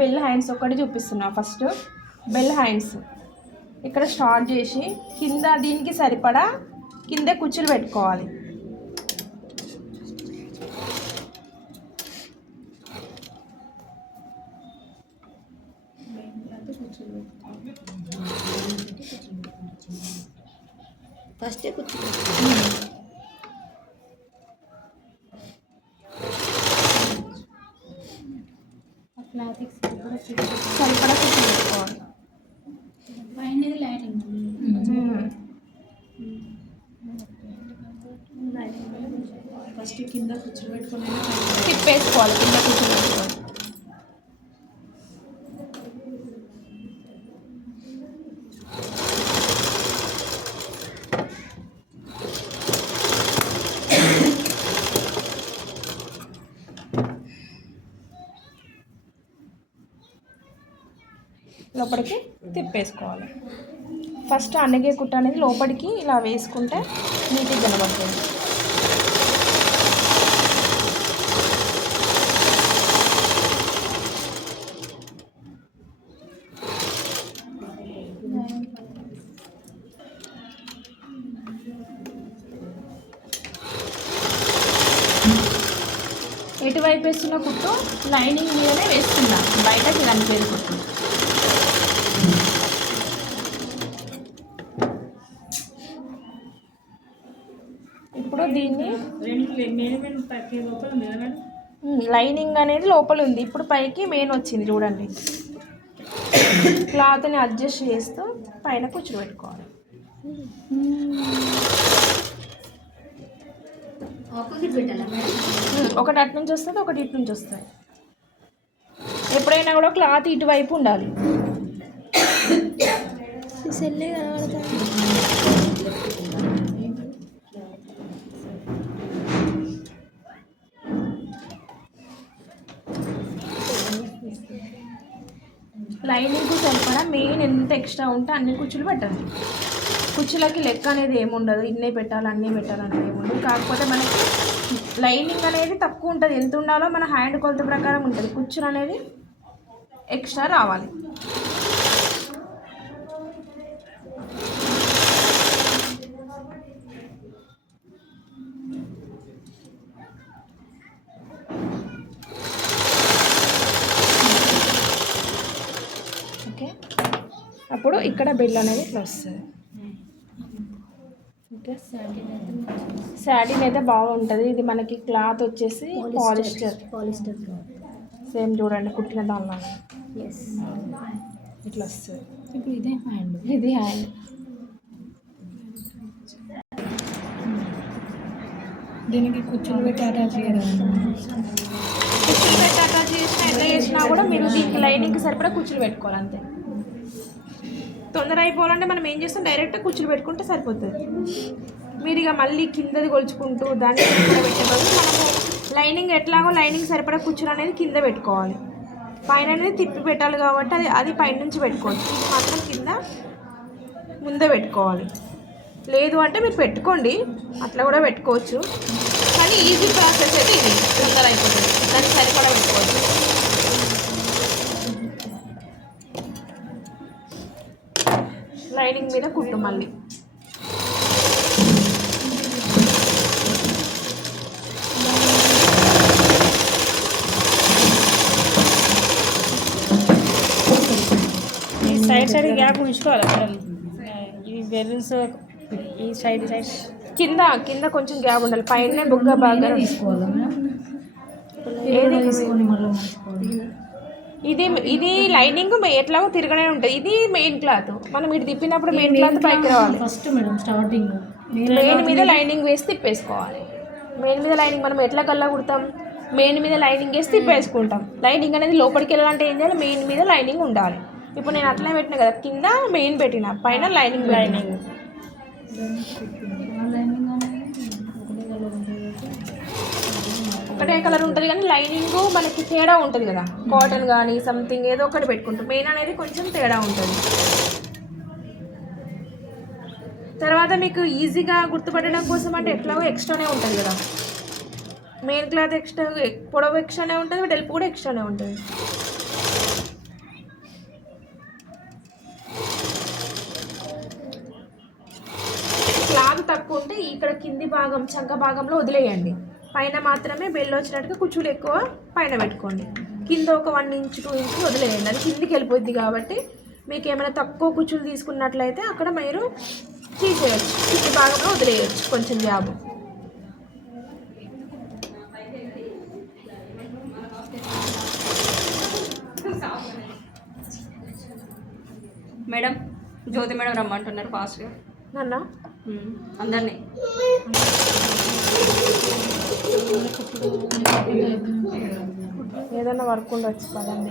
Bell hands ఒకటి చూపిస్తున్నా. First bell hands ఇక్కడ స్టార్ట్ చేసి కింద దీనికి సరిపడా కింద కుచ్చులు పెట్టుకోవాలి. ఫస్ట్ కుచ్చులు సరిపడా కుచ్చులు పెట్టుకోవాలి. ఫస్ట్ కింద కుచ్చులు పెట్టుకుని తిప్పేసుకోవాలి. కింద కుచ్చులు పెట్టుకోవాలి. లోపలికి తిప్పేసుకోవాలి. ఫస్ట్ అన్నగే కుట్ట అనేది లోపలికి ఇలా వేసుకుంటే నీట్గా కనబడుతుంది. ఎటువైపు వేస్తున్న కుట్టు లైనింగ్ మీదనే వేస్తున్నా, బయటకి కనిపేది కుట్టు. ఇప్పుడు దీన్ని లైనింగ్ అనేది లోపల ఉంది, ఇప్పుడు పైకి మెయిన్ వచ్చింది చూడండి. క్లాత్ని అడ్జస్ట్ చేస్తూ పైన కుచ్చులు పెట్టుకోవాలి. ఒకటి అటు నుంచి వస్తుంది, ఒకటి ఇటు నుంచి వస్తుంది. ఎప్పుడైనా కూడా క్లాత్ ఇటువైపు ఉండాలి. లైనింగ్కు సరిపడా మెయిన్ ఎంత ఎక్స్ట్రా ఉంటే అన్ని కుచ్చులు పెట్టండి. కుచ్చులకి లెక్క అనేది ఏముండదు, ఇన్నే పెట్టాలి అన్నీ పెట్టాలనేది ఏముండదు. కాకపోతే మనకి లైనింగ్ అనేది తక్కువ ఉంటుంది, ఎంత ఉండాలో మన హ్యాండ్ కొలత ప్రకారం ఉంటుంది. కుచ్చులు అనేది ఎక్స్ట్రా రావాలి. ఓకే, అప్పుడు ఇక్కడ బెల్ అనేది ఇట్లా వస్తుంది. ఓకే, శాటిన్ అయితే బాగుంటుంది. ఇది మనకి క్లాత్ వచ్చేసి పాలిస్టర్ సేమ్ చూడండి కుట్టిన దానిలో ఇట్లా వస్తుంది. ఇప్పుడు ఇదే హ్యాండ్, ఇది హ్యాండ్. దీనికి కుచ్చులు పెట్టి అటాచ్ చేయడం. కుచ్చులు పెట్టి అటాచ్ చేసినా ఎట్లా చేసినా కూడా మీరు దీనికి లైనింగ్కి సరిపడా కుచ్చులు పెట్టుకోవాలి అంతే. తొందర అయిపోవాలంటే మనం ఏం చేస్తాం, డైరెక్ట్ కుచ్చులు పెట్టుకుంటే సరిపోతుంది. మీరు ఇక మళ్ళీ కిందది కొలుచుకుంటూ దాన్ని పెట్టే బదులు మనము లైనింగ్ ఎట్లాగో లైనింగ్ సరిపడా కుచ్చులు అనేది కింద పెట్టుకోవాలి. పైన అనేది తిప్పి పెట్టాలి కాబట్టి అది పైనుంచి పెట్టుకోవచ్చు. ఇది మాత్రం కింద ముందే పెట్టుకోవాలి. లేదు అంటే మీరు పెట్టుకోండి, అట్లా కూడా పెట్టుకోవచ్చు. కానీ ఈజీ ప్రాసెస్ అయితే ఇది, తొందర అయిపోతుంది. దానికి సరిపడా పెట్టుకోవచ్చు. లైనింగ్ మీద కుట్టు మళ్ళీ సైడ్ గ్యాప్ ఉంచుకోవాలి. ఈ బెలూన్స్ ఈ సైడ్ కింద కొంచెం గ్యాప్ ఉండాలి. పైన బుగ్గ బాగా ఇది లైనింగ్ ఎట్లాగో తిరగనే ఉంటుంది. ఇది మెయిన్ క్లాత్, మనం ఇటు తిప్పినప్పుడు మెయిన్ క్లాత్ పైకి రావాలి. ఫస్ట్ మేడం స్టార్టింగ్ మెయిన్ మీద లైనింగ్ వేసి తిప్పేసుకోవాలి. మెయిన్ మీద లైనింగ్ మనం ఎట్లా కల్లా కుడతాం, మెయిన్ మీద లైనింగ్ వేసి తిప్పేసుకుంటాం. లైనింగ్ అనేది లోపలికి వెళ్ళాలంటే ఏం చేయాలి, మెయిన్ మీద లైనింగ్ ఉండాలి. ఇప్పుడు నేను అట్లా పెట్టినా కదా, కింద మెయిన్ పెట్టిన, పైన లైనింగ్ ఒకటే కలర్ ఉంటుంది కానీ లైనింగ్ మనకి తేడా ఉంటుంది కదా. కాటన్ కానీ సంథింగ్ ఏదో ఒకటి పెట్టుకుంటాం. మెయిన్ అనేది కొంచెం తేడా ఉంటుంది. తర్వాత మీకు ఈజీగా గుర్తుపట్టడం కోసం అంటే ఎట్లాగో ఎక్స్ట్రానే ఉంటుంది కదా. మెయిన్ క్లాత్ ఎక్స్ట్రా పొడవు ఎక్స్ట్రానే ఉంటుంది, డెల్ప్ కూడా ఎక్స్ట్రానే ఉంటుంది. తక్కువ ఉంటే ఇక్కడ కింది భాగం చంక భాగంలో వదిలేయండి. పైన మాత్రమే బెల్ వచ్చినట్టుగా కుచ్చులు ఎక్కువ పైన పెట్టుకోండి. కింద ఒక 1 ఇంచ్ 2 ఇంచ్ వదిలేయండి, అది కిందికి వెళ్ళిపోద్ది. కాబట్టి మీకు ఏమైనా తక్కువ కుచ్చులు తీసుకున్నట్లయితే అక్కడ మీరు తీసేయచ్చు, కింది భాగంలో వదిలేయచ్చు కొంచెం జాబు. మేడం జ్యోతి మేడం రమ్మంటున్నారు ఫాస్ట్గా నాన్న. అందరినీ. ఏదైనా వర్క్ ఉండొచ్చు కదండి.